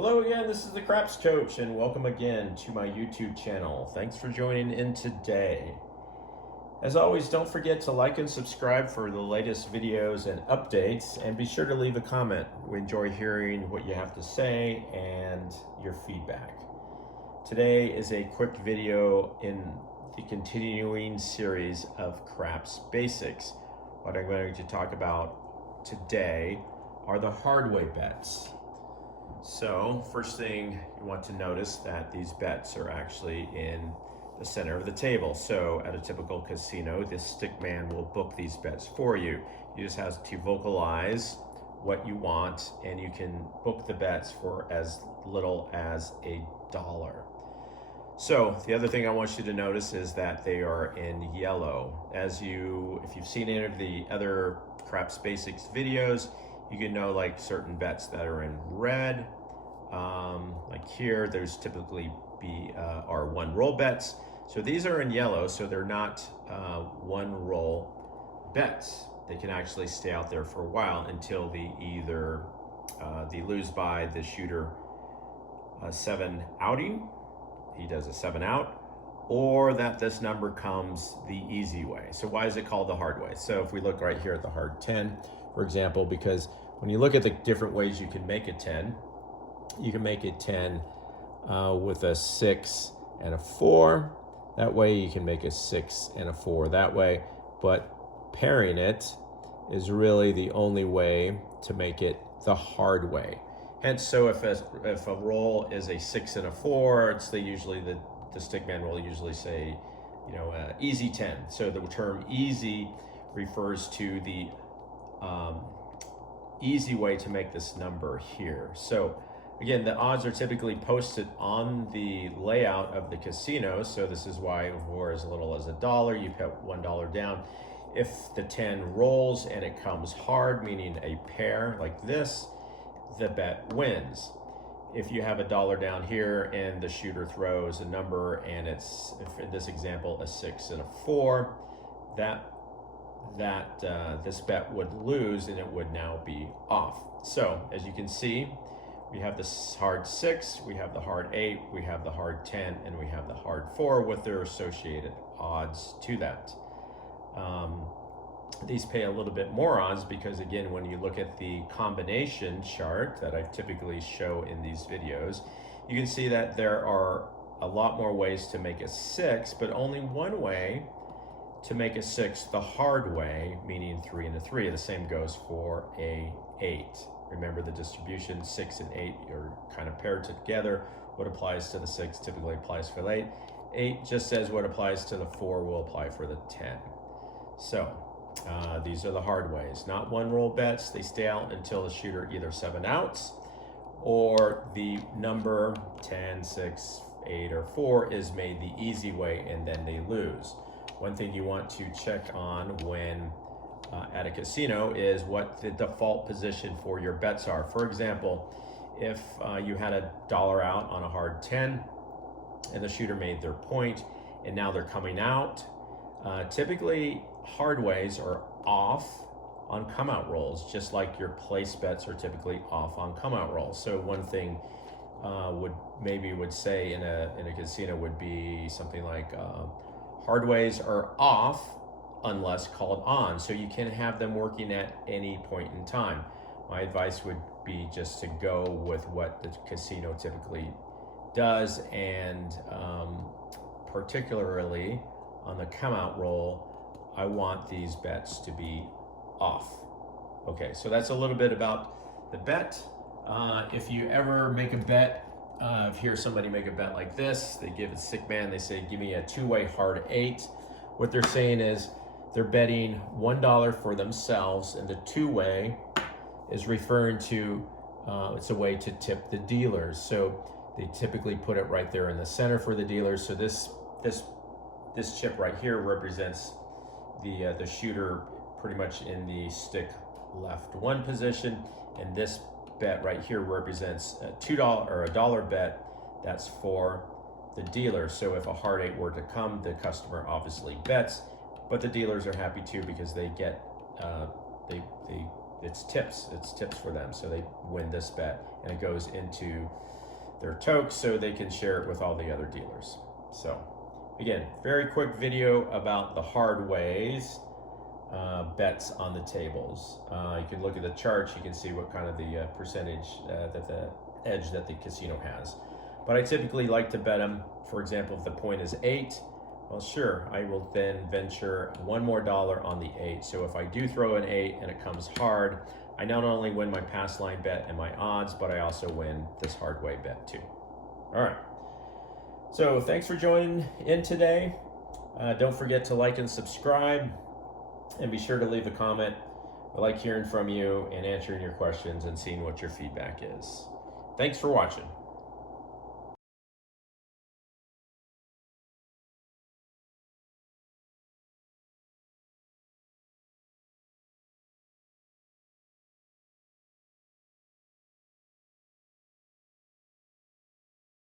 Hello again, this is the Craps Coach, and welcome again to my YouTube channel. Thanks for joining in today. As always, don't forget to like and subscribe for the latest videos and updates, and be sure to leave a comment. We enjoy hearing what you have to say and your feedback. Today is a quick video in the continuing series of Craps Basics. What I'm going to talk about today are the Hardway bets. So first thing you want to notice that these bets are actually in the center of the table. So at a typical casino, this stick man will book these bets for you. You just have to vocalize what you want, and you can book the bets for as little as $1. So the other thing I want you to notice is that they are in yellow. If you've seen any of the other Craps Basics videos, you can know like certain bets that are in red. Like here, there's typically are one roll bets. So these are in yellow, so they're not one roll bets. They can actually stay out there for a while until either they lose by the shooter 7 outing. He does a 7 out, or that this number comes the easy way. So why is it called the hard way? So if we look right here at the hard 10, for example, because when you look at the different ways you can make a 10, you can make it 10 with a 6 and a 4. That way you can make a 6 and a 4 that way, but pairing it is really the only way to make it the hard way. Hence, so if a roll is a 6 and a 4, it's usually the stick man will usually say, easy 10. So the term easy refers to the easy way to make this number here. So again, the odds are typically posted on the layout of the casino. So this is why for as little as $1, you put $1 down. If the 10 rolls and it comes hard, meaning a pair like this, the bet wins. If you have $1 down here and the shooter throws a number and it's, if in this example, a 6 and a 4, this bet would lose and it would now be off. So as you can see, we have this hard 6, we have the hard 8, we have the hard 10, and we have the hard 4 with their associated odds to that. These pay a little bit more odds because, again, when you look at the combination chart that I typically show in these videos, you can see that there are a lot more ways to make a 6, but only one way to make a 6 the hard way, meaning 3 and a 3. The same goes for a 8. Remember the distribution, 6 and 8 are kind of paired together. What applies to the 6 typically applies for the 8. 8 just says what applies to the 4 will apply for the 10. So these are the hard ways. Not one roll bets. They stay out until the shooter either 7 outs or the number 10, 6, 8, or 4 is made the easy way and then they lose. One thing you want to check on when at a casino is what the default position for your bets are. For example, if you had $1 out on a hard 10 and the shooter made their point and now they're coming out, typically hard ways are off on come out rolls, just like your place bets are typically off on come out rolls. So one thing would say in a casino would be something like hard ways are off unless called on. So you can have them working at any point in time. My advice would be just to go with what the casino typically does, and particularly on the come out roll, I want these bets to be off. Okay, so that's a little bit about the bet. If you ever make a bet, hear somebody make a bet like this, they give a stick man, they say, give me a 2-way hard 8. What they're saying is they're betting $1 for themselves, and the 2-way is referring to, it's a way to tip the dealers. So they typically put it right there in the center for the dealers. So this chip right here represents the shooter pretty much in the stick left 1 position, and this bet right here represents a $2 or a $1 bet. That's for the dealer. So if a hard 8 were to come, the customer obviously bets, but the dealers are happy too because they get they it's tips for them, so they win this bet and it goes into their toke so they can share it with all the other dealers. So again, very quick video about the Hardway's bets on the tables. You can look at the charts, you can see what kind of the percentage that the edge that the casino has. But I typically like to bet them, for example, if the point is 8, well, sure, I will then venture $1 more on the 8. So if I do throw an 8 and it comes hard, I not only win my pass line bet and my odds, but I also win this Hardway bet too. All right. So thanks for joining in today. Don't forget to like and subscribe, and be sure to leave a comment. I like hearing from you and answering your questions and seeing what your feedback is. Thanks for watching.